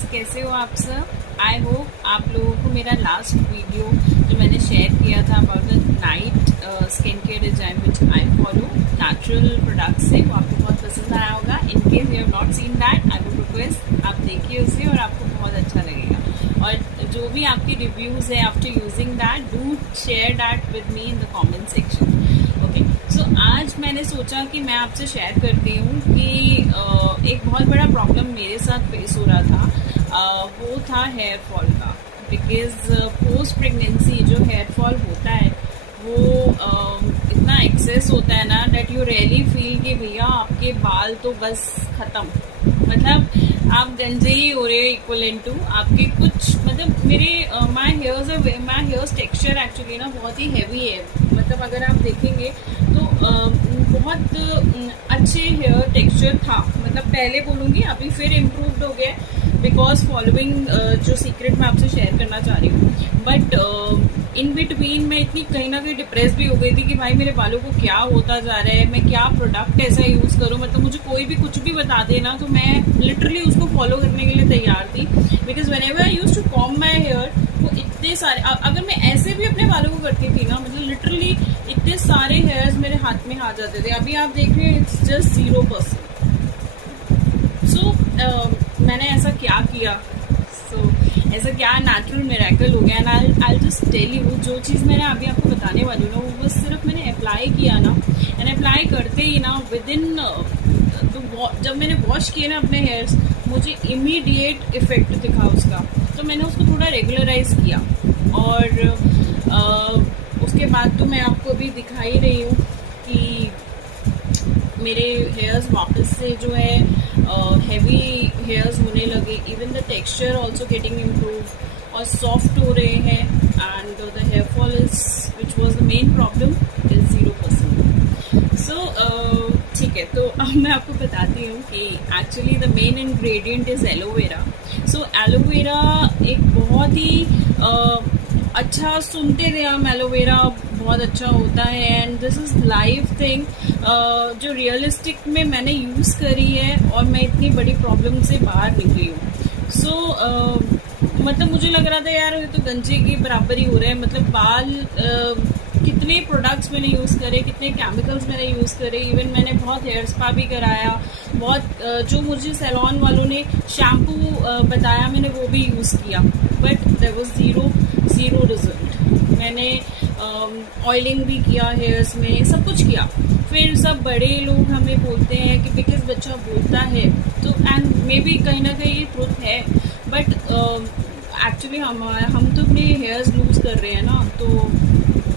Friends, कैसे हो आप सब। आई होप आप लोगों को मेरा लास्ट वीडियो जो मैंने शेयर किया था about the night skin care design which I follow natural products से, वो आपको बहुत पसंद आया होगा। In case you have not seen that, I would request आप देखिए उसे और आपको बहुत अच्छा लगेगा। और जो भी आपकी रिव्यूज़ है after using that, do share that with me in the comment section. Okay, so आज मैंने सोचा कि मैं आपसे शेयर करती हूँ कि एक बहुत बड़ा प्रॉब्लम मेरे साथ फेस हो रहा था, वो था हेयर फॉल का। बिकॉज पोस्ट प्रेगनेंसी जो हेयर फॉल होता है वो इतना एक्सेस होता है ना दैट यू रियली फील कि भैया आपके बाल तो बस ख़त्म, मतलब आप गंजे ही हो रहे हो इक्वलेंट टू आपके कुछ, मतलब मेरे माई हेयर्स टेक्सचर एक्चुअली ना बहुत ही हैवी है। मतलब अगर आप देखेंगे तो बहुत अच्छे हेयर टेक्सचर था, मतलब पहले बोलूँगी, अभी फिर इम्प्रूव्ड हो गया बिकॉज फॉलोइंग जो सीक्रेट मैं आपसे शेयर करना चाह रही हूँ। बट इन बिटवीन मैं इतनी कहीं ना कहीं डिप्रेस भी हो गई थी कि भाई मेरे बालों को क्या होता जा रहा है, मैं क्या प्रोडक्ट ऐसा यूज़ करूँ। मतलब मुझे कोई भी कुछ भी बता देना तो मैं लिटरली उसको फॉलो करने के लिए तैयार थी। Because whenever I use to comb my hair, वो इतने सारे, अगर मैं ऐसे भी अपने बालों को करती थी ना, मतलब लिटरली इतने सारे हेयर्स मेरे हाथ में आ जाते थे। अभी आप देख रहे हैं इट्स जस्ट 0%। सो मैंने ऐसा क्या किया, ऐसा क्या नेचुरल मिरेकल हो गया। And I just tell you, जो चीज़ मैंने अभी आपको बताने वाली हूँ ना, वो बस सिर्फ मैंने अप्लाई किया ना, एंड अप्लाई करते ही ना विद इन जब मैंने वॉश किए ना अपने हेयर्स, मुझे इमीडिएट इफेक्ट दिखा उसका। तो मैंने उसको थोड़ा रेगुलराइज किया और उसके बाद तो मैं आपको अभी दिखा ही रही हूँ कि मेरे हेयर्स वापस से जो है हैवी हेयर्स होने लगे। Even the texture also getting improve और सॉफ्ट हो रहे हैं। And the hair fall is which was the main problem is 0%। So ठीक है, तो अब मैं आपको बताती हूँ कि actually the main ingredient is aloe vera. So aloe vera एक बहुत ही अच्छा, सुनते थे हम एलोवेरा बहुत अच्छा होता है, and this is live thing जो रियलिस्टिक में मैंने यूज़ करी है और मैं इतनी बड़ी प्रॉब्लम से बाहर निकली हूँ। सो मतलब मुझे लग रहा था यार ये तो गंजे के बराबर ही हो रहे हैं। मतलब बाल कितने प्रोडक्ट्स मैंने यूज़ करे, कितने केमिकल्स मैंने यूज़ करे। इवन मैंने बहुत हेयर स्पा भी कराया, बहुत जो मुझे सैलॉन वालों ने शैम्पू बताया मैंने वो भी यूज़ किया, but there was zero result. मैंने ऑयलिंग भी किया हेयर्स में, सब कुछ किया। फिर सब बड़े लोग हमें बोलते हैं कि बिकॉज बच्चा बोलता है तो, एंड मे बी कहीं ना कहीं ट्रुथ है, बट एक्चुअली हम तो अपने हेयर्स लूज़ कर रहे हैं ना, तो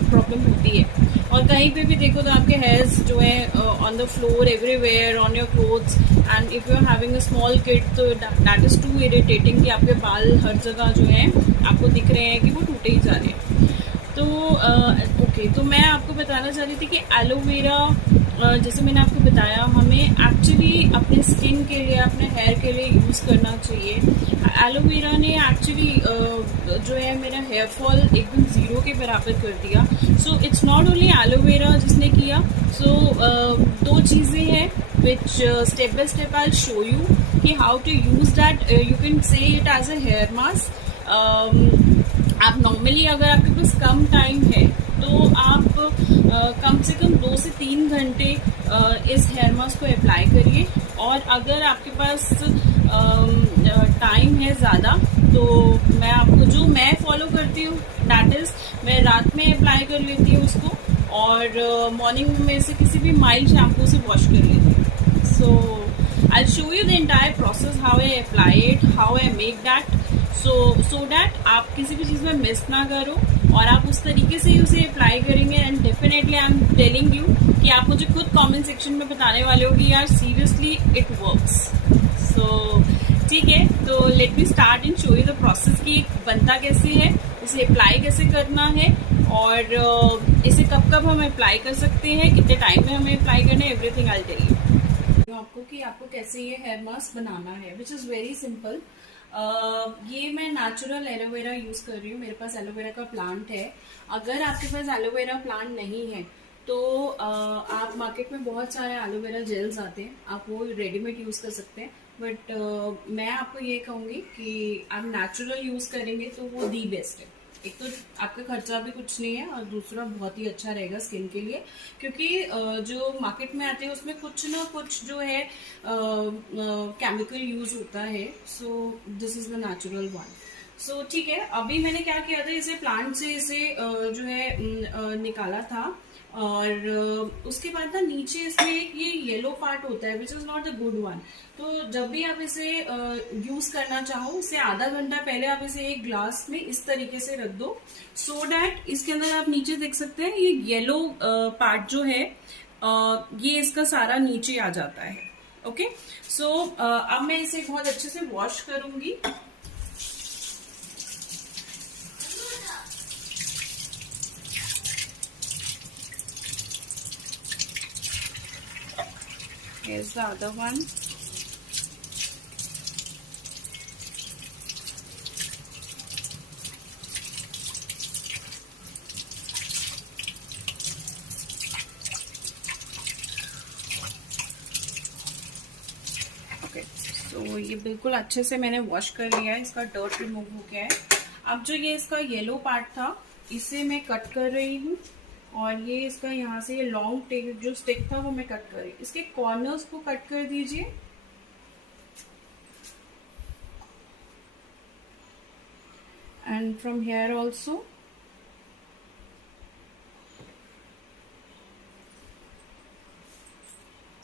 प्रॉब्लम होती है। और कहीं पे भी देखो तो आपके हेयर्स जो है on the floor everywhere, on your clothes, and if you are having a small kid तो दैट इज़ टू इरिटेटिंग कि आपके बाल हर जगह जो है आपको दिख रहे हैं कि वो टूटे ही जा रहे हैं। तो ओके, तो मैं आपको बताना चाह रही थी कि एलोवेरा, जैसे मैंने आपको बताया, हमें एक्चुअली अपने स्किन के लिए, अपने हेयर के लिए यूज़ करना चाहिए। एलोवेरा ने एक्चुअली जो है मेरा हेयर फॉल एकदम ज़ीरो के बराबर कर दिया। So it's not only aloe vera जिसने किया। सो दो चीज़ें हैं which step by step I show you कि how to use that. You can say it as a hair mask. आप नॉर्मली अगर आपके पास कम टाइम है तो आप कम से कम 2 से 3 घंटे इस हेयर मास्क को अप्लाई करिए। और अगर आपके पास टाइम है ज़्यादा तो मैं फॉलो करती हूँ दैट इज़, मैं रात में अप्लाई कर लेती हूँ उसको और मॉर्निंग में से किसी भी माइल्ड शैम्पू से वॉश कर लेती हूँ। So I show you the entire process, how I apply it, how I make that, so that आप किसी भी चीज़ में मिस ना करो और आप उस तरीके से ही उसे अप्लाई करेंगे। And definitely I am telling you कि आप मुझे खुद कमेंट सेक्शन में बताने वाले हो कि यार सीरियसली इट वर्क्स। सो ठीक है, तो let me start and show you the process कि बनता कैसे है, इसे अप्लाई कैसे करना है और इसे कब कब हम अप्लाई कर सकते हैं, कितने टाइम में हमें अप्लाई करना है, एवरीथिंग आई टेल यू आपको कि आपको कैसे ये हेयर मास्क बनाना है, विच इज़ वेरी सिंपल। ये मैं नेचुरल एलोवेरा यूज़ कर रही हूँ, मेरे पास एलोवेरा का प्लांट है। अगर आपके पास एलोवेरा प्लांट नहीं है तो आप मार्केट में बहुत सारे एलोवेरा जेल्स आते हैं, आप वो रेडीमेड यूज़ कर सकते हैं। बट मैं आपको ये कहूँगी कि आप नेचुरल यूज़ करेंगे तो वो दी बेस्ट है। एक तो आपका खर्चा भी कुछ नहीं है और दूसरा बहुत ही अच्छा रहेगा स्किन के लिए, क्योंकि जो मार्केट में आते हैं उसमें कुछ ना कुछ जो है केमिकल यूज होता है। So this is the natural one. So ठीक है, अभी मैंने क्या किया था, इसे प्लांट से इसे जो है निकाला था, और उसके बाद ना नीचे इसमें एक ये येलो पार्ट होता है which is not the good one. तो जब भी आप इसे यूज करना चाहो, उससे आधा घंटा पहले आप इसे एक ग्लास में इस तरीके से रख दो, सो दैट इसके अंदर आप नीचे देख सकते हैं ये येलो पार्ट जो है ये इसका सारा नीचे आ जाता है। ओके, सो अब मैं इसे बहुत अच्छे से वॉश करूंगी। Here's the other one. Okay, so ये बिल्कुल अच्छे से मैंने वॉश कर लिया है, इसका डर्ट रिमूव हो गया है। अब जो ये इसका येलो पार्ट था इसे मैं कट कर रही हूँ, और ये इसका यहाँ से ये लॉन्ग टेल जो स्टिक था वो मैं कट कर रही हूँ। इसके कॉर्नर्स को कट कर दीजिए, and from hair also.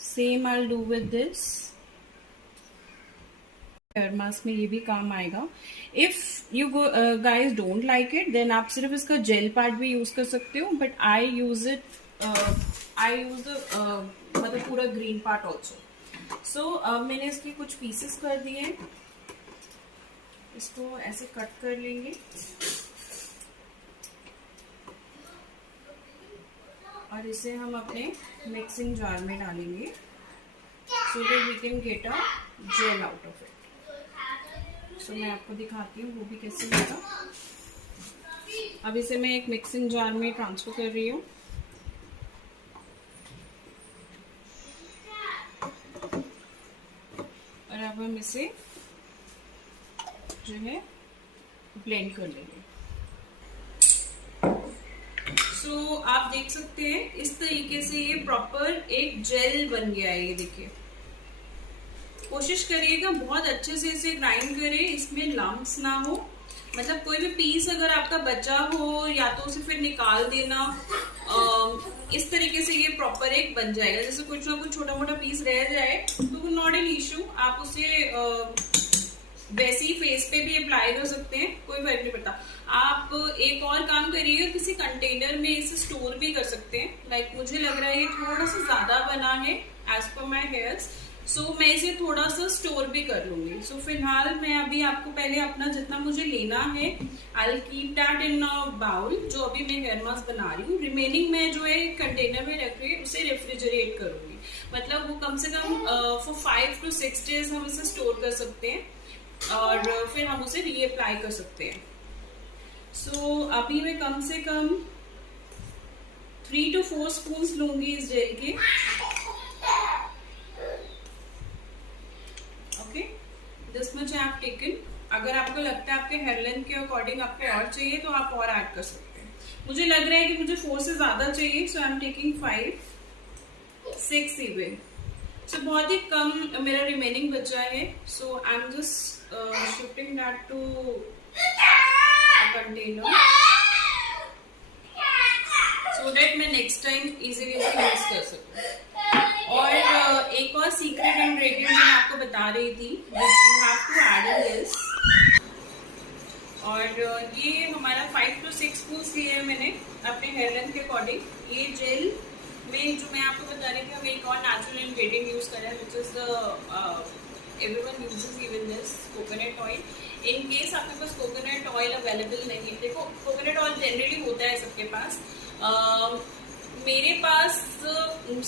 Same I will do with this. Hair mask में ये भी काम आएगा। If you guys don't like it then आप सिर्फ इसका जेल पार्ट भी यूज कर सकते हो, बट आई यूज मतलब पूरा ग्रीन पार्ट ऑल्सो। सो अब मैंने इसके कुछ पीसेस कर दिए, इसको ऐसे कट कर लेंगे और इसे हम अपने मिक्सिंग जार में डालेंगे, so that we can get a gel out of it. तो मैं आपको दिखाती हूँ वो भी कैसे होगा। अब इसे मैं एक मिक्सिंग जार में ट्रांसफर कर रही हूँ, और अब हम इसे जो है ब्लेंड कर लेंगे। सो आप देख सकते हैं इस तरीके से ये प्रॉपर एक जेल बन गया है। ये देखिए, कोशिश करिएगा बहुत अच्छे से इसे ग्राइंड करें, इसमें लम्प्स ना हो। मतलब कोई भी पीस अगर आपका बचा हो या तो उसे फिर निकाल देना, इस तरीके से ये प्रॉपर एक बन जाएगा। जैसे कुछ ना कुछ छोटा मोटा पीस रह जाए तो नॉट एन इशू, आप उसे वैसे ही फेस पे भी अप्लाई कर सकते हैं, कोई फर्क नहीं पड़ता। आप एक और काम करिएगा, किसी कंटेनर में इसे स्टोर भी कर सकते हैं। लाइक मुझे लग रहा है ये थोड़ा सा ज्यादा बना है एज पर माई हेयर्स, सो मैं इसे थोड़ा सा स्टोर भी कर लूंगी। सो फिलहाल मैं अभी आपको पहले अपना जितना मुझे लेना है I will keep that in a bowl, जो अभी मैं हेयर मास्क बना रही हूँ। रिमेनिंग मैं जो है कंटेनर में रख रही हूँ उसे रेफ्रिजरेट करूंगी, मतलब वो कम से कम फॉर 5 to 6 days हम इसे स्टोर कर सकते हैं, और फिर हम उसे रीअप्लाई कर सकते हैं। सो अभी मैं कम से कम 3 to 4 स्पून लूंगी इस जेल के। Okay, this much I have taken. अगर आपको लगता है आपके हेयर लेंथ के अकॉर्डिंग आपको और चाहिए तो आप और ऐड कर सकते हैं। मुझे लग रहा है कि मुझे 4 से ज्यादा चाहिए, so I am taking 5, 6 even. So बहुत ही कम मेरा रिमेनिंग बचा है, so I am just shifting that to a container so that मैं नेक्स्ट टाइम इजीली यूज कर सकूं। और एक और सीक्रेट इंग्रेडिएंट मैं आपको बता रही थी which you have to add in this, और ये हमारा 5 to 6 स्पून लिए है मैंने अपने हेयर लेंथ के अकॉर्डिंग। ये जेल में जो मैं आपको बता रही थी, हम एक और नेचुरल इंग्रेडिएंट यूज कर रहे हैं, which is the everyone uses even this coconut oil. In case आपके पास कोकोनट ऑयल अवेलेबल नहीं है, देखो कोकोनट ऑयल जनरली होता है सबके पास, मेरे पास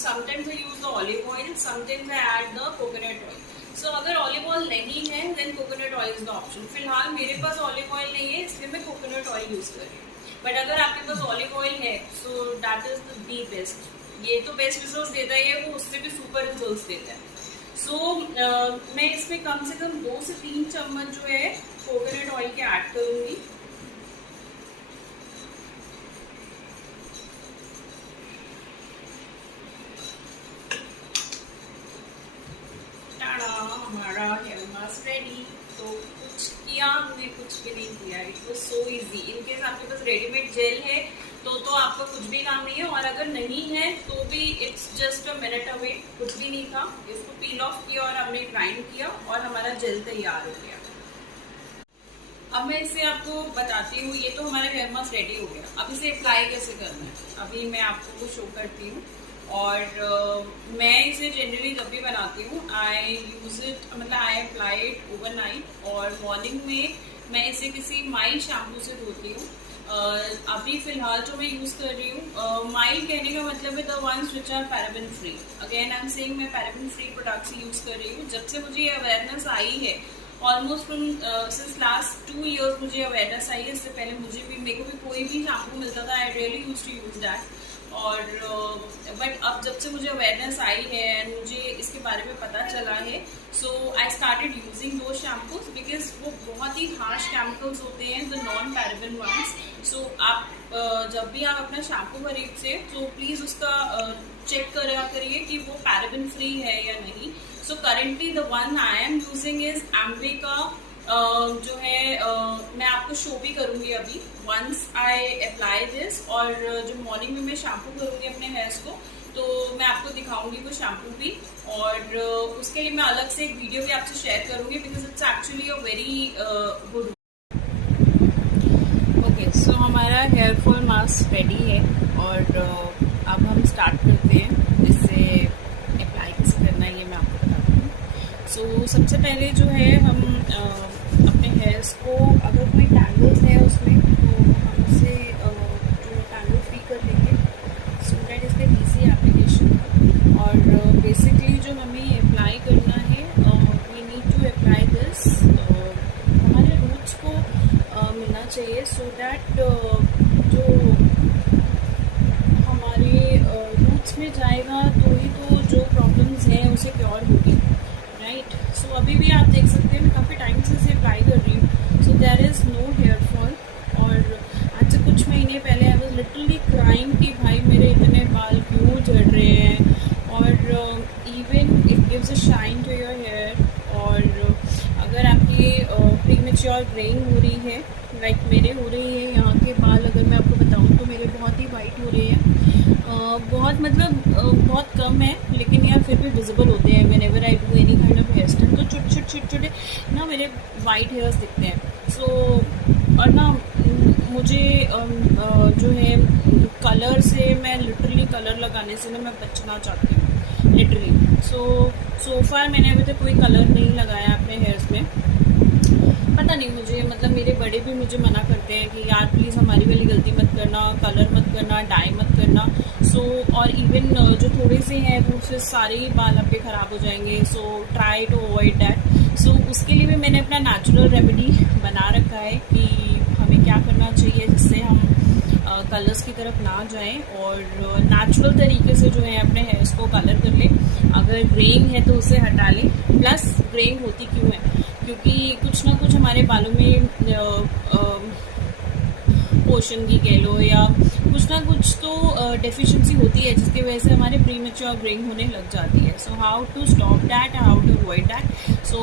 sometimes I use the olive oil, sometimes I add the coconut oil. So अगर ऑलिव ऑयल नहीं है then coconut oil is the option. फिलहाल मेरे पास ऑलिव ऑयल नहीं है इसलिए मैं कोकोनट ऑयल यूज कर रही हूँ, बट अगर आपके पास ऑलिव ऑयल है so that is the best. ये तो बेस्ट रिजल्ट देता है, वो उससे भी सुपर रिजल्ट देता है। सो मैं इसमें कम से कम 2 से 3 चम्मच जो है कोकोनट ऑयल के ऐड करूंगी। टाड़ा, हमारा हेयर मास्क रेडी। तो कुछ किया हमने, कुछ भी नहीं किया, it was so easy. In case आपके पास रेडीमेड जेल है तो आपका कुछ भी काम नहीं है, और अगर नहीं है तो भी it's just a minute away, कुछ भी नहीं था। इसको पील ऑफ किया और हमने ग्राइंड किया और हमारा जेल तैयार हो गया। अब मैं इसे आपको बताती हूँ। ये तो हमारा हेयर मास्क रेडी हो गया। अब इसे अप्लाई कैसे करना है अभी मैं आपको शो करती हूँ। और मैं इसे जनरली जब भी बनाती हूँ आई यूज इट, मतलब आई अप्लाई इट ओवरनाइट, और मॉर्निंग में मैं इसे किसी माइल्ड शैम्पू से धोती हूँ। अभी फिलहाल जो मैं यूज कर रही हूँ, माइल्ड कहने का मतलब है the ones which are paraben free. Again I am saying मैं पैराबेन फ्री प्रोडक्ट्स यूज कर रही हूँ। जब से मुझे अवेयरनेस आई है, almost from since last 2 years मुझे अवेयरनेस आई है। इससे पहले मेरे को भी कोई भी शैम्पू मिलता था, I really use to use that. और बट अब जब से मुझे अवेयरनेस आई है एंड मुझे इसके बारे में पता चला है, सो आई स्टार्टेड यूजिंग दो शैम्पूज बिकॉज वो बहुत ही हार्श केमिकल्स होते हैं, द नॉन पैराबेन वंस। सो आप जब भी आप अपना शैम्पू खरीदते तो प्लीज़ उसका चेक करिए कि वो पैराबेन फ्री है या नहीं। So currently the one I am using is Amway का जो है मैं आपको शो भी करूंगी अभी वंस आई अप्लाई दिस। और जो मॉर्निंग में मैं शैम्पू करूंगी अपने हेयर्स को तो मैं आपको दिखाऊंगी वो शैम्पू भी, और उसके लिए मैं अलग से एक वीडियो भी आपसे शेयर करूंगी because it's actually a very good. Okay, so हमारा हेयर फॉल मास्क रेडी है और अब हम स्टार्ट करते हैं। इससे अप्लाई कैसे करना है ये मैं आपको बताती हूँ। सो सबसे पहले जो है हम अपने हेयर्स को, अगर कोई टैंगल्स है उसमें तो हम उसे जो टैंगल फ्री कर लेंगे so that is the easy application. और बेसिकली जो हमें अप्लाई करना है, we need to apply this, हमारे रूट्स को मिलना चाहिए सो दैट जो हमारे रूट्स में जाएगा तो ही तो जो प्रॉब्लम्स हैं उसे क्योर होगी, राइट। सो अभी भी आप देख सकते हैं मैं काफ़ी टाइम से इसे अप्लाई कर रही हूँ। So there is no hair fall. और आज से कुछ महीने पहले आई वाज लिटरली क्राइंग कि भाई मेरे इतने बाल क्यों झड़ रहे हैं, और even it gives a shine to your hair. और अगर आपकी प्रीमेच्योर ग्रेइंग हो रही है, लाइक मेरे हो रही है, यहाँ के बाल अगर मैं आपको बताऊँ तो मेरे बहुत ही वाइट हो रहे हैं, बहुत मतलब बहुत कम है लेकिन यार फिर भी विजिबल होते हैं whenever I do any kind of hair style. तो छोटे ना मेरे वाइट हेयर्स दिखते हैं। सो और ना मुझे जो है कलर से, मैं लिटरली कलर लगाने से ना मैं बचना चाहती हूँ लिटरली। सो फार मैंने अभी तक कोई कलर नहीं लगाया अपने हेयर्स में। पता नहीं मुझे, मतलब मेरे बड़े भी मुझे मना करते हैं कि यार प्लीज़ हमारी वाली गलती मत करना, कलर मत करना, डाई मत करना। सो और इवन जो थोड़े से हैं वो फिर सारे ही बाल आपके ख़राब हो जाएंगे। So try to avoid that. So उसके लिए भी मैंने अपना नेचुरल रेमेडी बना रखा है कि हमें क्या करना चाहिए जिससे हम कलर्स की तरफ ना जाएं और नेचुरल तरीके से जो है अपने हेयर्स को कलर कर लें। अगर ग्रेइंग है तो उसे हटा लें। प्लस ग्रेइंग होती क्यों है, क्योंकि कुछ ना कुछ हमारे बालों में पोषण की कह लो या कुछ ना कुछ तो डेफिशिएंसी होती है जिसकी वजह से हमारे प्रीमेच्योर ग्रेइंग होने लग जाती है। So how to stop that, how to avoid that. So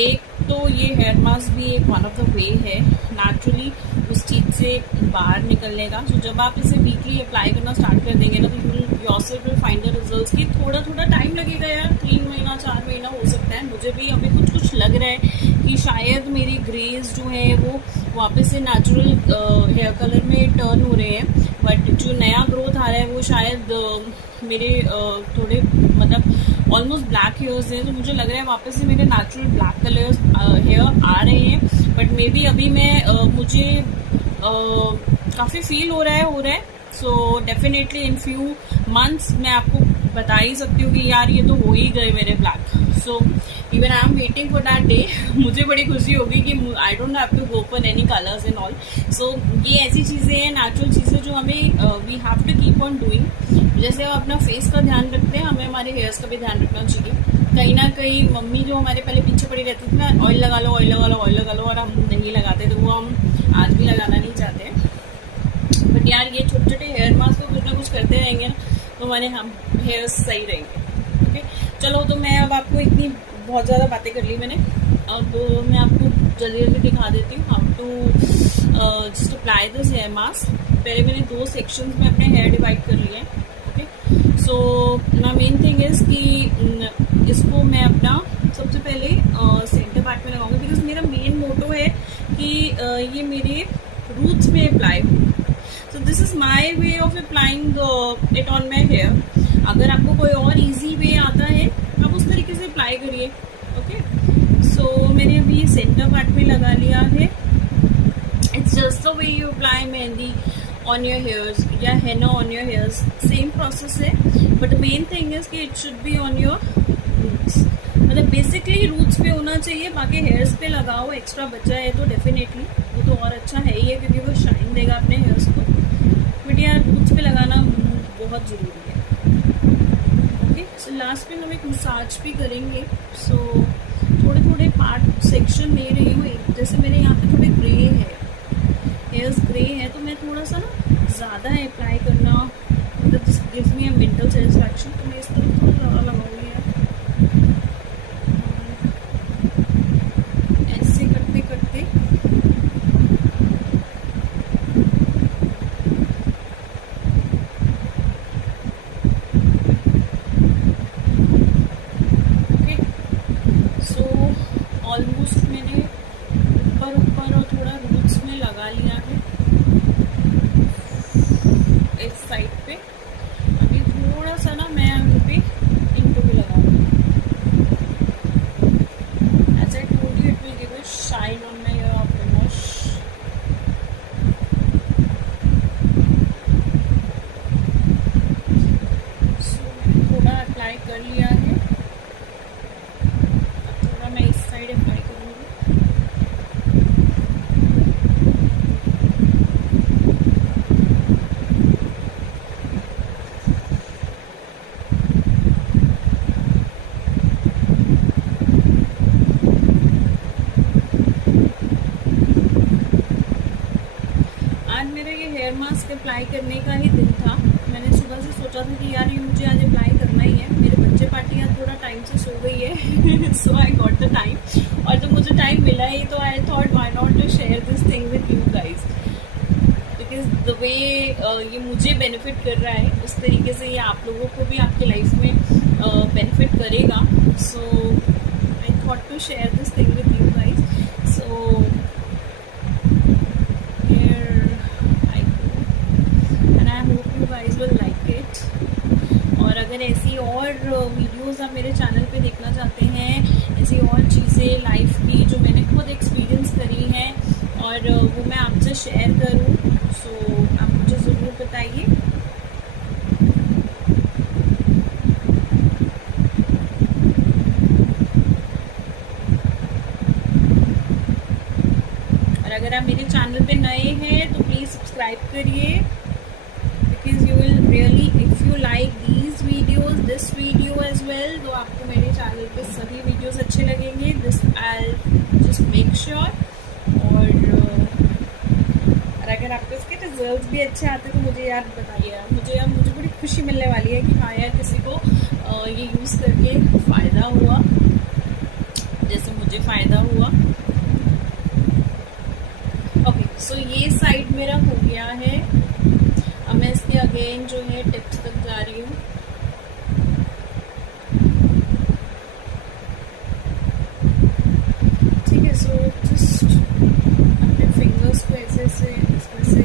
एक तो ये हेयर मास्क भी एक वन ऑफ द वे है नेचुरली उस चीज़ से बाहर निकलने का। सो जब आप इसे वीकली अप्लाई करना स्टार्ट कर देंगे ना तो you yourself will find the results की थोड़ा टाइम लगेगा यार, 3 महीना 4 महीना हो सकता है। मुझे भी अभी कुछ लग रहा है कि शायद मेरी ग्रेज जो है वो वापस से नेचुरल हेयर कलर में टर्न हो रहे हैं, बट जो नया ग्रोथ आ रहा है वो शायद मेरे थोड़े मतलब ऑलमोस्ट ब्लैक हेयर्स हैं, तो मुझे लग रहा है वापस से मेरे नेचुरल ब्लैक कलर्स हेयर आ रहे हैं। बट मे बी अभी मैं मुझे काफ़ी फील हो रहा है। So definitely in few months मैं आपको बता ही सकती हूँ कि यार ये तो हो ही गए मेरे black. So even I am waiting for that day. मुझे बड़ी खुशी होगी कि I don't have to go for any colours and all. So ये ऐसी चीज़ें हैं, नेचुरल चीज़ें जो हमें we have to keep on doing. जैसे हम अपना फेस का ध्यान रखते हैं, हमें हमारे हेयर्स का भी ध्यान रखना चाहिए। कहीं ना कहीं मम्मी जो हमारे पहले पीछे पड़ी रहती थी ना, ऑयल लगा लो ऑयल लगा लो ऑयल लगा लो, और हम नहीं लगाते, तो वो हम आज भी लगाना नहीं चाहते हैं। बट यार ये छोटे छोटे हेयर मास्क को कुछ ना कुछ करते रहेंगे ना, तो हमारे हम हेयर्स सही रहेंगे। ओके चलो, तो मैं अब आपको इतनी बहुत ज़्यादा बातें कर ली मैंने, अब मैं आपको जल्दी जल्दी दिखा देती हूँ how to just apply this hair mask. पहले मैंने 2 सेक्शंस में अपने हेयर डिवाइड कर लिए हैं। Okay so my main thing is कि इसको मैं अपना सबसे पहले सेंटर पार्ट में लगाऊंगी, बिकॉज मेरा मेन मोटो है कि ये मेरे रूट्स में अप्लाई हो। So this is my way of applying it on my hair. अगर आपको कोई और ईजी वे आता है आप उस तरीके से अप्लाई करिए। ओके सो मैंने अभी सेंटर पार्ट में लगा लिया है। It's just the way you apply mehndi on your hairs या henna on your hairs, same process है, बट मेन थिंग इज कि it should be on your roots. मतलब बेसिकली रूट्स पे होना चाहिए, बाकी हेयर्स पे लगाओ, एक्स्ट्रा बचा है तो डेफिनेटली वो तो और अच्छा है ही है, क्योंकि वो शाइन देगा अपने हेयर्स को। बट यार रूट्स पे लगाना बहुत ज़रूरी है। ओके सो लास्ट में हम एक मसाज भी करेंगे। सो थोड़े थोड़े पार्ट सेक्शन ले रही हूँ, जैसे मेरे यहाँ पे थोड़े ग्रे है, हेयर्स ग्रे है, तो मैं थोड़ा सा ना ज़्यादा अप्लाई करना, मतलब this gives me a mental satisfaction, तो मैं इस तरफ थोड़ा ज़्यादा लगाऊंगी यार। ऐसे करते करते ओके सो ऑलमोस्ट मैंने ऊपर ऊपर और थोड़ा रूट्स में लगा लिया है इस साइड पे। अभी थोड़ा सा ना मैं यहाँ पे इनको भी लगाऊंगी। As I told you it will give a shine on my hair after wash. So थोड़ा अप्लाई कर लिया है, अब थोड़ा मैं इस साइड अप्लाई करूँगी। आज मेरा ये हेयर मास्क अप्लाई करने का ही दिन था। मैंने सुबह से सोचा था कि यार ये मुझे आज अप्लाई करना ही है। मेरे बच्चे पार्टी आज थोड़ा टाइम से सो गई है, so I got the time, और जब मुझे टाइम मिला ही तो I thought why not to share this thing with you guys, because the way ये मुझे बेनिफिट कर रहा है, उस तरीके से ये आप लोगों को भी आपकी लाइफ में बेनिफिट करेगा। So I thought to share this thing with you guys. So और अगर ऐसी और वीडियोस आप मेरे चैनल पे देखना चाहते हैं, ऐसी और चीज़ें लाइफ की जो मैंने खुद एक्सपीरियंस करी हैं और वो मैं आपसे शेयर करूं, सो आप मुझे ज़रूर बताइए। और अगर आप मेरे चैनल पे नए हैं तो प्लीज़ सब्सक्राइब करिए, because you will really, if you like these videos, this video as well, तो आपको मेरे चैनल पे सभी वीडियोस अच्छे लगेंगे। This I'll just make sure। और अगर आपको इसके रिजल्ट्स भी अच्छे आते तो मुझे यार बताइए, मुझे बड़ी खुशी मिलने वाली है कि हाँ यार किसी को ये यूज़ करके फ़ायदा हुआ जैसे मुझे फ़ायदा हुआ। ओके सो ये साइड मेरा हो गया है। अब मैं इसके अगेन जो है टिप्स तक जा रही हूँ। ठीक है सो जस्ट अपने फिंगर्स को ऐसे ऐसे इसमें से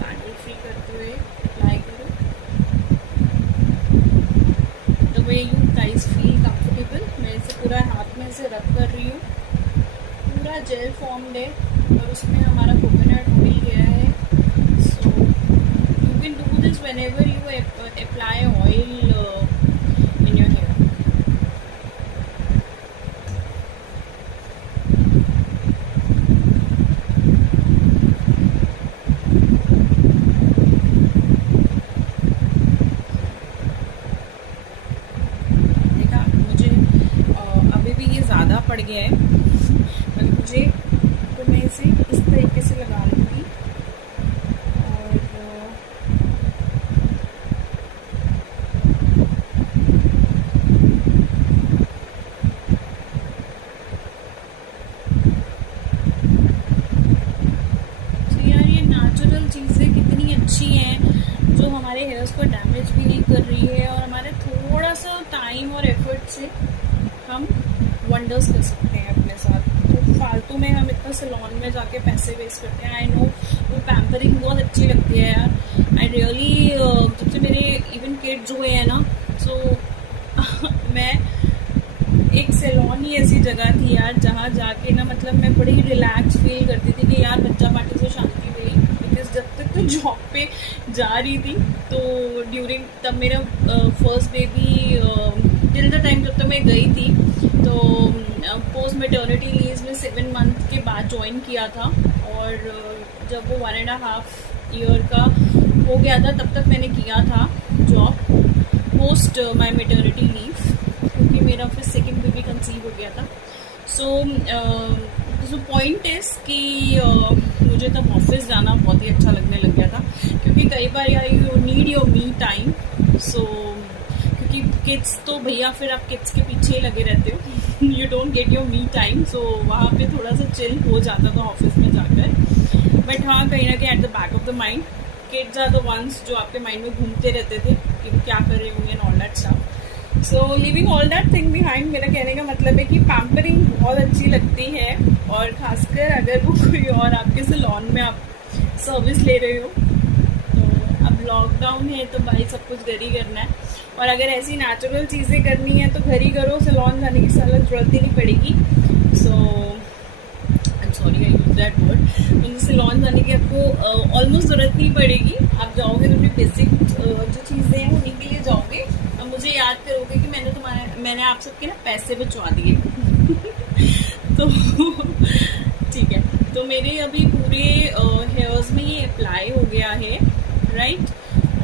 पानी फ्री करते हुए अप्लाई करो, the way you guys feel comfortable. मैं इसे पूरा हाथ में से रब कर रही हूँ, पूरा जेल फॉर्म्ड है और उसमें हमारा कोकोनट मिल गया है। You can do this whenever you apply oil in your hair। गया है, और मुझे तो मैं इसे इस तरीके से लगा लूँगी। और तो यार ये नेचुरल चीज़ें कितनी अच्छी हैं जो हमारे हेयर्स को डैमेज भी नहीं कर रही है, और हमारे थोड़ा सा टाइम और एफर्ट से हम वंडर्स कर सकते हैं अपने साथ। तो फालतू में हम इतना सैलून में जाके पैसे वेस्ट करते हैं। आई नो वो पैम्परिंग बहुत अच्छी लगती है यार। आई रियली जब से मेरे इवन किड्स हुए हैं ना, सो मैं एक सैलून ही ऐसी जगह थी यार जहाँ जाके ना मतलब मैं बड़ी रिलैक्स फील करती थी कि यार बच्चा पार्टी से शांति मिली। बिकॉज जब तक तो जॉब पे जा रही थी, तो ड्यूरिंग तब मेरा first baby till the time जब तक मैं गई थी, तो पोस्ट मैटरनिटी लीव में 7 मंथ के बाद ज्वाइन किया था, और जब वो 1.5 ईयर का हो गया था तब तक मैंने किया था जॉब पोस्ट माई मैटरनिटी लीव, क्योंकि मेरा फिर सेकेंड बेबी कंसीव हो गया था। सो पॉइंट इज़ कि मुझे तब ऑफिस जाना बहुत ही अच्छा लगने लग गया था, क्योंकि कई बार यार you need your me time. So क्योंकि किड्स तो भैया फिर आप किड्स के पीछे ही लगे रहते हो, you don't get your me time. So वहाँ पे थोड़ा सा चिल हो जाता था ऑफिस में जाकर। बट हाँ, कहीं ना कहीं at the back of the mind kids are the ones जो आपके माइंड में घूमते रहते थे कि वो क्या कर रहे होंगे and all that stuff. So living all that thing behind, मेरा कहने का मतलब है कि पैम्परिंग बहुत अच्छी लगती है, और खासकर अगर वो कोई और आपके सैलून में आप सर्विस ले रहे हो। तो अब लॉकडाउन है तो भाई सब कुछ घर ही करना है, और अगर ऐसी नेचुरल चीज़ें करनी है तो घर ही करो, सैलून जाने की जरूरत ही नहीं पड़ेगी। So I am sorry I use that word. तो सैलून जाने की आपको ऑलमोस्ट ज़रूरत नहीं पड़ेगी। आप जाओगे तो अपनी बेसिक जो चीज़ें हैं उन्हीं के लिए जाओगे, और मुझे याद करोगे कि मैंने आप सबके ना पैसे बचवा दिए। तो ठीक है, तो मेरे अभी पूरे हेयर्स में ये अप्लाई हो गया है, राइट।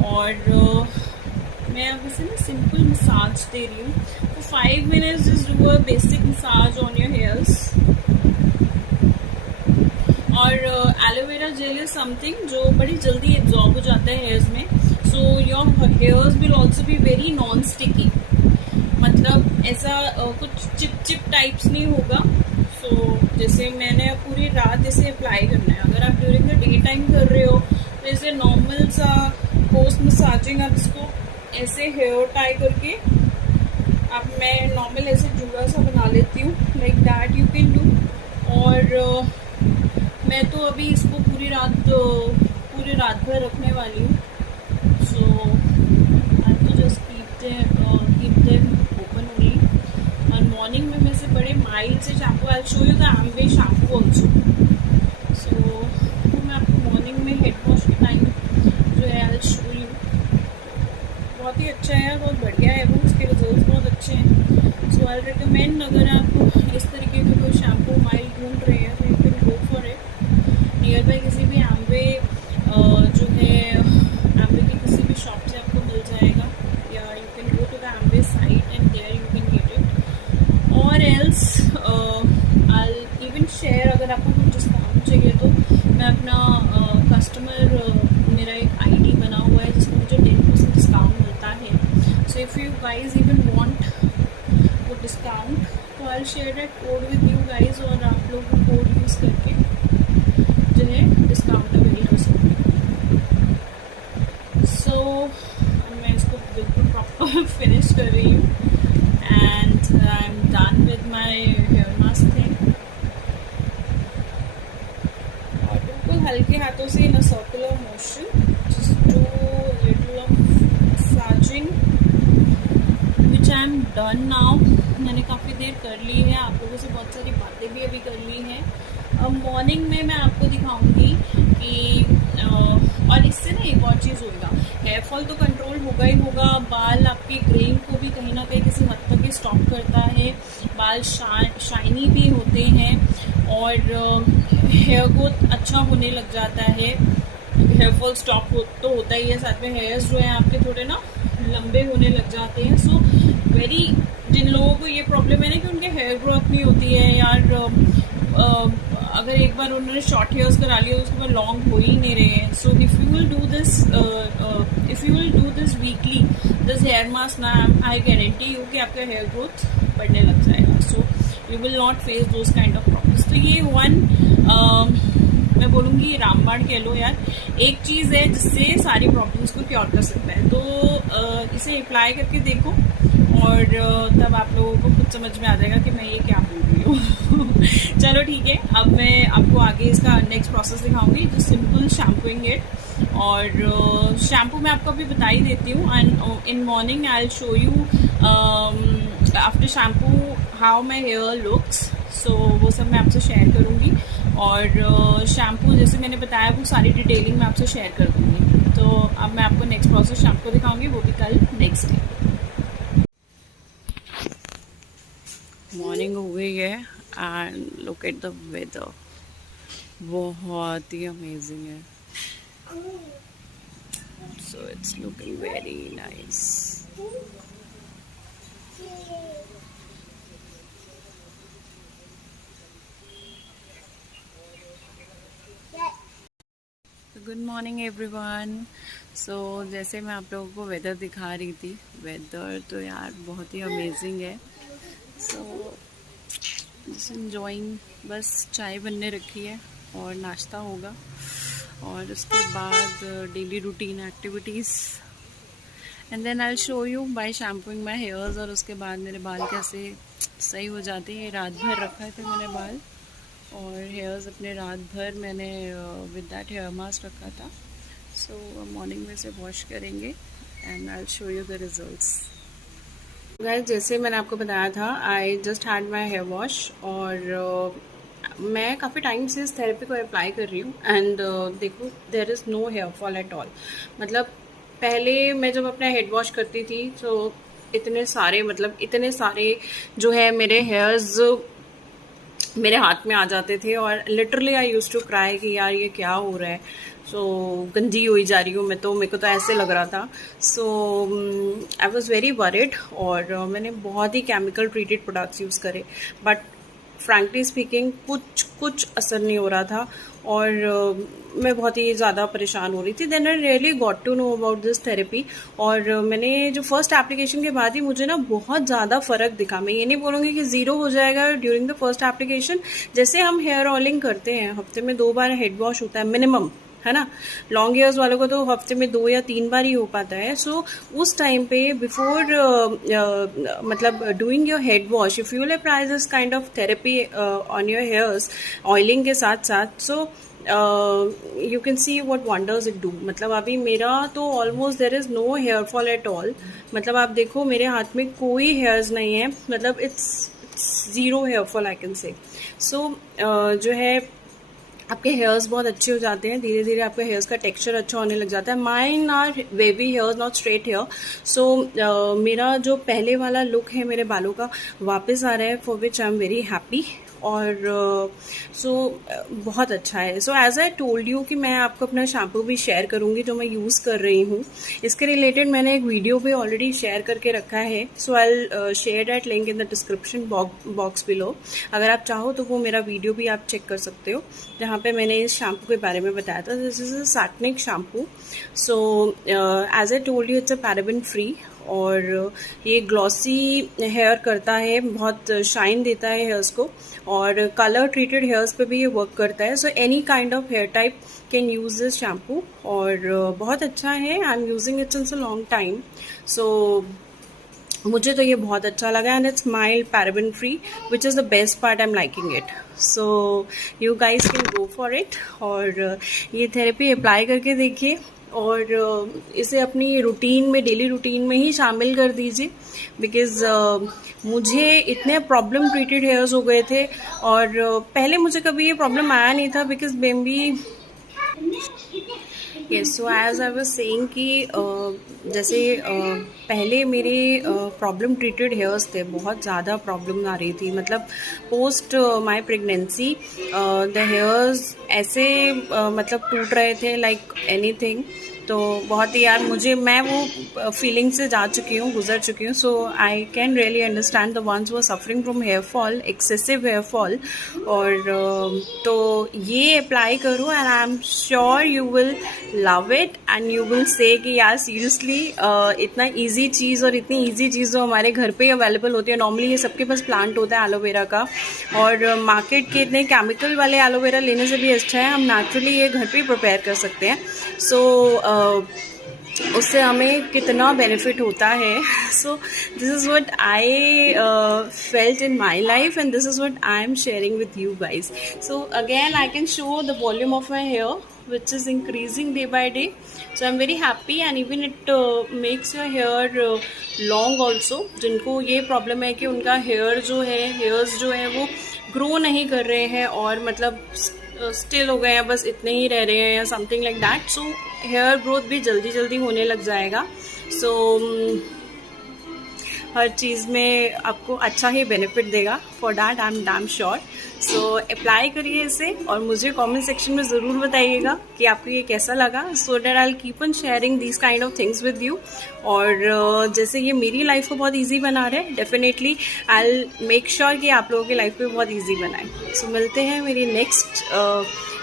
और मैं अब इसे ना सिंपल मसाज दे रही हूँ। तो 5 minutes just do a basic massage on your hairs. और एलोवेरा जेल इज समथिंग जो बड़ी जल्दी एब्जॉर्ब हो जाता है हेयर्स में। So your hairs will also be very non sticky, मतलब ऐसा कुछ चिप चिप टाइप्स नहीं होगा। सो जैसे मैंने पूरी रात इसे अप्लाई करना है। अगर आप ड्यूरिंग द डे टाइम कर रहे हो तो ऐसे नॉर्मल सा पोस्ट मसाजिंग आप इसको ऐसे हेयर टाई करके अब मैं नॉर्मल ऐसे जुड़ा सा बना लेती हूँ, like that you can do. और मैं तो अभी इसको पूरी रात भर रखने वाली हूँ। सो आई तो just keep them open only, और मॉर्निंग में मैं से बड़े माइल्ड से shampoo, I show you the Amway shampoo also. So मैं आपको मॉर्निंग में हेड वॉश के टाइम जो है आई शो यू। बहुत ही अच्छा है, बहुत बढ़िया है वो, उसके रिजल्ट बहुत अच्छे हैं। सो आई रिकमेंड, अगर आप इस तरीके का कोई शैम्पू माइल्ड ढूंढ रहे हैं तो you can go for it. Near by किसी भी एम्वे जो है एम्वे की किसी भी शॉप से आपको मिल जाएगा, या you can go to the Amway site and there you can get it. और एल्स आई इवन शेयर, अगर आपको कुछ डिस्काउंट चाहिए तो मैं अपना कस्टमर मेरा एक आईडी बना हुआ है जिसमें मुझे 10% डिस्काउंट मिलता है। सो if you guys even want वो डिस्काउंट तो I share that code with you guys, और आप लोग वो कोड यूज़ करके जो है डिस्काउंट अवेल कर सकते हैं। सो मैं इसको बिल्कुल प्रॉपर फिनिश कर रही हूँ, and I am done with my hair mask thing. और बिल्कुल हल्के हाथों से in a circular motion just do little of massaging, which I am done now. मैंने काफ़ी देर कर ली है, आप लोगों से बहुत सारी बातें भी अभी कर ली हैं। अब मॉर्निंग में मैं आपको दिखाऊंगी कि और इससे ना एक और चीज़ होगा, हेयर फॉल तो कंट्रोल होगा ही होगा, बाल आपके ग्रेइंग को भी कहीं ना कहीं किसी हद तक ही स्टॉप करता है, बाल शाइनी भी होते हैं, और हेयर ग्रोथ अच्छा होने लग जाता है। हेयर फॉल स्टॉप तो होता ही है, साथ में हेयर्स जो है आपके थोड़े ना लंबे होने लग जाते हैं। सो वेरी जिन लोगों को ये प्रॉब्लम है ना कि उनके हेयर ग्रोथ नहीं होती है यार, अगर एक बार उन्होंने शॉर्ट हेयर्स करा लिया उसके बाद लॉन्ग हो ही नहीं रहे हैं. So if you will do this weekly, this hair mask ना, आई गारंटी यू कि आपका हेयर ग्रोथ बढ़ने लग जाएगा. So you will not face those kind of problems. तो ये मैं बोलूँगी रामबाण कह लो यार, एक चीज़ है जिससे सारी प्रॉब्लम्स को क्योर कर सकता है. तो इसे अप्लाई करके देखो और तब आप लोगों को खुद समझ में आ जाएगा कि मैं ये क्या बोल रही हूँ. चलो ठीक है, अब मैं आपको आगे इसका नेक्स्ट प्रोसेस दिखाऊंगी, जो सिंपल शैम्पूइंग इट. और शैम्पू मैं आपको अभी बता ही देती हूँ. And in morning I will show you after shampoo how my hair looks. So वो सब मैं आपसे शेयर करूँगी. और शैम्पू जैसे मैंने बताया वो सारी डिटेलिंग मैं आपसे शेयर कर दूँगी. तो अब मैं आपको नेक्स्ट प्रोसेस शैम्पू दिखाऊंगी, वो भी कल नेक्स्ट डे. मॉर्निंग हो गई है and look at the weather, बहुत ही अमेजिंग है. So it's looking very nice. Good morning everyone. So जैसे मैं आप लोगों को वेदर दिखा रही थी, वेदर तो यार बहुत ही अमेजिंग है. So just enjoying. बस चाय बनने रखी है और नाश्ता होगा और उसके बाद daily routine activities. And then I will show you by shampooing my hairs. और उसके बाद मेरे बाल कैसे सही हो जाते हैं. रात भर रखा थे मैंने बाल, और हेयर्स अपने रात भर मैंने विद दैट हेयर मास्क रखा था. सो मॉर्निंग में से वॉश करेंगे and I will show you the results. Guys, जैसे मैंने आपको बताया था, I just had my hair wash. और मैं काफ़ी टाइम से इस थेरेपी को अप्लाई कर रही हूँ. एंड देखो, there is no hair fall at all. मतलब पहले मैं जब अपना हेड वॉश करती थी तो इतने सारे जो है मेरे हेयर्स मेरे हाथ में आ जाते थे. और literally I use to cry कि यार ये क्या हो रहा है. सो गंजी हुई जा रही हूँ मैं, तो मेरे को तो ऐसे लग रहा था. सो आई वॉज वेरी वरिड. और मैंने बहुत ही केमिकल ट्रीटेड प्रोडक्ट्स यूज़ करे, बट फ्रैंकली स्पीकिंग कुछ असर नहीं हो रहा था. और मैं बहुत ही ज़्यादा परेशान हो रही थी. Then I really got to know about this therapy. और मैंने जो फर्स्ट एप्लीकेशन के बाद ही मुझे ना बहुत ज़्यादा फ़र्क दिखा. मैं ये नहीं बोलूँगी कि ज़ीरो हो जाएगा ड्यूरिंग द फर्स्ट एप्लीकेशन. जैसे हम हेयर ऑयलिंग करते हैं, हफ्ते में 2 बार हेड वॉश होता है मिनिमम, है ना. लॉन्ग हेयर्स वालों को तो हफ्ते में 2 या 3 बार ही हो पाता है. सो उस टाइम पे बिफोर मतलब doing your head wash, if you will apply this kind of therapy on your hairs oiling के साथ साथ, so you can see what wonders it do. मतलब अभी मेरा तो almost there is no hair fall at all. मतलब आप देखो मेरे हाथ में कोई हेयर्स नहीं है. मतलब it's zero hair fall I can say. So जो है आपके हेयर्स बहुत अच्छे हो जाते हैं. धीरे धीरे आपके हेयर्स का टेक्सचर अच्छा होने लग जाता है. Mine are wavy hairs, not straight hair. So मेरा जो पहले वाला लुक है मेरे बालों का वापस आ रहा है, for which I am very happy. और बहुत अच्छा है. So as I told you कि मैं आपको अपना शैम्पू भी शेयर करूंगी जो मैं यूज़ कर रही हूँ. इसके रिलेटेड मैंने एक वीडियो भी ऑलरेडी शेयर करके रखा है. So I will share that link in the description box below. अगर आप चाहो तो वो मेरा वीडियो भी आप चेक कर सकते हो, जहाँ पे मैंने इस शैम्पू के बारे में बताया था. This is a satanic shampoo. So as I told you, it's a paraben free. और ये ग्लॉसी हेयर करता है, बहुत शाइन देता है हेयर्स को. और कलर ट्रीटेड हेयर्स पे भी ये वर्क करता है. So any kind of hair type can use this shampoo. और बहुत अच्छा है. I am using it since a long time. So मुझे तो ये बहुत अच्छा लगा. And it's mild, paraben free, which is the best part. I am liking it. So you guys can go for it. और ये थेरेपी अप्लाई करके देखिए और इसे अपनी रूटीन में, डेली रूटीन में ही शामिल कर दीजिए. बिकॉज मुझे इतने प्रॉब्लम ट्रीटेड हेयर्स हो गए थे. और पहले मुझे कभी ये प्रॉब्लम आया नहीं था. Because baby yes, so as I was saying कि जैसे पहले मेरे प्रॉब्लम ट्रीटेड हेयर्स थे, बहुत ज़्यादा प्रॉब्लम आ रही थी. मतलब post my pregnancy the hairs ऐसे मतलब टूट रहे थे लाइक एनीथिंग. तो बहुत ही यार मैं वो फीलिंग से जा चुकी हूँ, गुजर चुकी हूँ. So I can really understand the ones वो suffering from hair fall, excessive hair fall. और तो ये अप्लाई करो and I am sure you will love it and you will say कि यार सीरियसली इतना ईजी चीज़ और इतनी ईजी चीज़ जो हमारे घर पे अवेलेबल होती है. नॉर्मली ये सबके पास प्लांट होता है एलोवेरा का, और मार्केट के इतने केमिकल वाले एलोवेरा लेने से भी अच्छा है हम नेचुरली ये घर पे प्रिपेयर कर सकते हैं. सो उससे हमें कितना बेनिफिट होता है. So this is what I felt in my life and this is what I am sharing with you guys. So again I can show the volume of my hair which is increasing day by day. So I'm very happy and even it makes your hair long also. जिनको ये problem है कि उनका hairs जो है वो grow नहीं कर रहे हैं और मतलब स्टिल हो गए हैं, बस इतने ही रह रहे हैं या something like that. So here growth भी जल्दी होने लग जाएगा. सो हर चीज़ में आपको अच्छा ही बेनिफिट देगा. For that I am damn sure. So apply करिए इसे और मुझे कमेंट सेक्शन में ज़रूर बताइएगा कि आपको ये कैसा लगा. So that I will keep on sharing these kind of things with you. और जैसे ये मेरी लाइफ को बहुत ईजी बना रहे हैं, definitely I will make sure कि आप लोगों की लाइफ को बहुत ईजी बनाए. सो मिलते हैं मेरी नेक्स्ट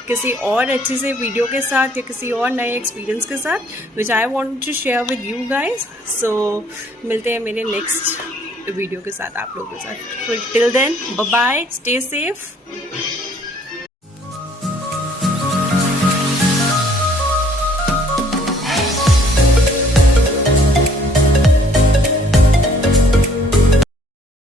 किसी और अच्छे से वीडियो के साथ या किसी और नए एक्सपीरियंस के साथ which I want to share with you guys. So मिलते हैं मेरे नेक्स्ट वीडियो के साथ आप लोगों के साथ. Till then bye bye, stay safe.